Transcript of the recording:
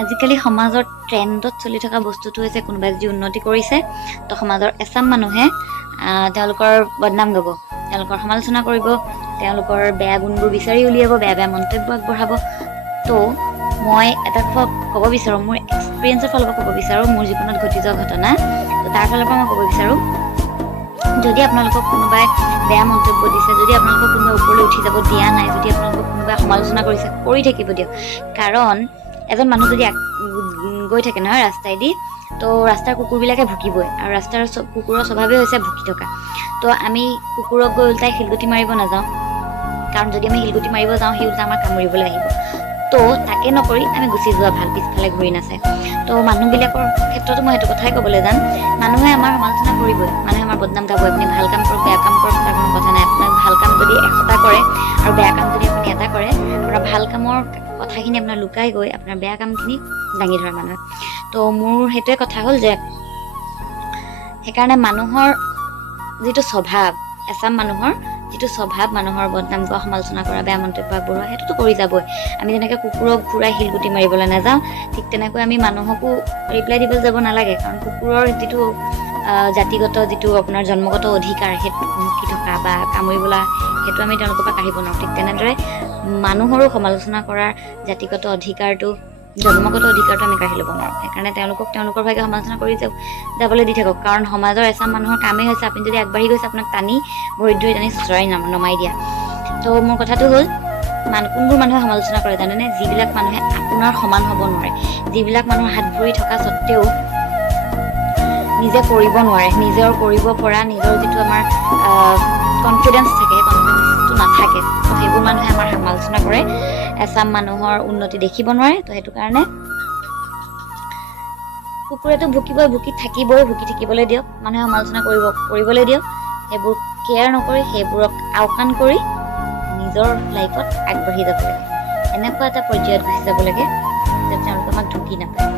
আজিকালি সমাজৰ ট্ৰেণ্ডত চলি থকা বস্তুটো হৈছে কোনোবাই যদি উন্নতি কৰিছে তো সমাজৰ এচাম মানুহে তেওঁলোকৰ বদনাম গাব, তেওঁলোকৰ সমালোচনা কৰিব, তেওঁলোকৰ বেয়া গুণবোৰ বিচাৰি উলিয়াব, বেয়া বেয়া মন্তব্য আগবঢ়াব। তো মই এটা কথা ক'ব বিচাৰোঁ, মোৰ এক্সপিৰিয়েঞ্চৰ ফালৰ পৰা ক'ব বিচাৰোঁ, মোৰ জীৱনত ঘটি যোৱা ঘটনা, তো তাৰ ফালৰ পৰা মই ক'ব বিচাৰোঁ, যদি আপোনালোকক কোনোবাই বেয়া মন্তব্য দিছে, যদি আপোনালোকক কোনোবাই ওপৰলৈ উঠি যাব দিয়া নাই, যদি আপোনালোকক কোনোবাই সমালোচনা কৰিছে, কৰি থাকিব দিয়ক। কাৰণ এজন মানুহ যদি গৈ থাকে নহয় ৰাস্তাইদি, তো ৰাস্তাৰ কুকুৰবিলাকে ভুকিবই, আৰু ৰাস্তাৰ কুকুৰৰ স্বভাৱেই হৈছে ভুকি থকা। তো আমি কুকুৰক গৈ উল্টাই শিলগুটি মাৰিব নাযাওঁ, কাৰণ যদি আমি শিলগুটি মাৰিব যাওঁ সি উল্টা আমাক কামুৰিবলৈ আহিব। তো তাকে নকৰি আমি গুচি যোৱা ভাল, পিছফালে ঘূৰি নাচায়। তো মানুহবিলাকৰ ক্ষেত্ৰতো মই সেইটো কথাই ক'বলৈ যাম, মানুহে আমাৰ সমালোচনা কৰিবই, মানুহে আমাৰ বদনাম গাবই। আপুনি ভাল কাম কৰক, বেয়া কাম কৰক, তাৰ কোনো কথা নাই। আপোনাৰ ভাল কাম যদি 100টা কৰে আৰু বেয়া কাম যদি আপুনি এটা কৰে, আপোনাৰ ভাল কামৰ কথাখিনি আপোনাৰ লুকাই গৈ আপোনাৰ বেয়া কামখিনি দাঙি ধৰে মানুহে। তো মোৰ সেইটোৱে কথা হ'ল যে সেইকাৰণে মানুহৰ যিটো স্বভাৱ, এচাম মানুহৰ যিটো স্বভাৱ, মানুহৰ বদনাম কৰা, সমালোচনা কৰা, বেয়া মন্তব্য আগবঢ়োৱা, সেইটোতো কৰি যাবই। আমি যেনেকৈ কুকুৰক ঘূৰাই শিলগুটি মাৰিবলৈ নাযাওঁ, ঠিক তেনেকৈ আমি মানুহকো ৰিপ্লাই দিবলৈ যাব নালাগে। কাৰণ কুকুৰৰ যিটো জাতিগত, যিটো আপোনাৰ জন্মগত অধিকাৰ, সেইটো ভুকি থকা বা কামুৰিবলৈ, সেইটো আমি তেওঁলোকৰ পৰা কাঢ়িব নোৱাৰোঁ। ঠিক তেনেদৰে মানুহৰো সমালোচনা কৰাৰ জাতিগত অধিকাৰটো, জন্মগত অধিকাৰটো আমি কাঢ়ি ল'ব নোৱাৰোঁ। সেইকাৰণে তেওঁলোকক তেওঁলোকৰ ভাগে সমালোচনা কৰি যাবলৈ দি থাকক। কাৰণ সমাজৰ এচাম মানুহৰ কামেই হৈছে, আপুনি যদি আগবাঢ়ি গৈছে আপোনাক টানি ভৰিত ধৰি টানি চৰাই নমাই দিয়া। তো মোৰ কথাটো হ'ল, কোনবোৰ মানুহে সমালোচনা কৰে জানেনে? যিবিলাক মানুহে আপোনাৰ সমান হ'ব নোৱাৰে, যিবিলাক মানুহৰ হাত ভৰি থকা স্বত্তেও নিজে কৰিব নোৱাৰে, নিজৰ কৰিব পৰা, নিজৰ যিটো আমাৰ কনফিডেঞ্চ থাকে, সেই কনফিডেঞ্চটো নাথাকে। তো সেইবোৰ মানুহে আমাৰ সমালোচনা কৰে, এচাম মানুহৰ উন্নতি দেখিব নোৱাৰে। তো সেইটো কাৰণে কুকুৰেতো ভুকিবই, ভুকি থাকিবই, ভুকি থাকিবলৈ দিয়ক, মানুহে সমালোচনা কৰিবলৈ দিয়ক। সেইবোৰ কেয়াৰ নকৰি, সেইবোৰক আওকাণ কৰি নিজৰ লাইফত আগবাঢ়ি যাব লাগে। এনেকুৱা এটা পৰ্যায়ত গুচি যাব লাগে যে তেওঁলোকে আমাক ঢুকি নাপায়।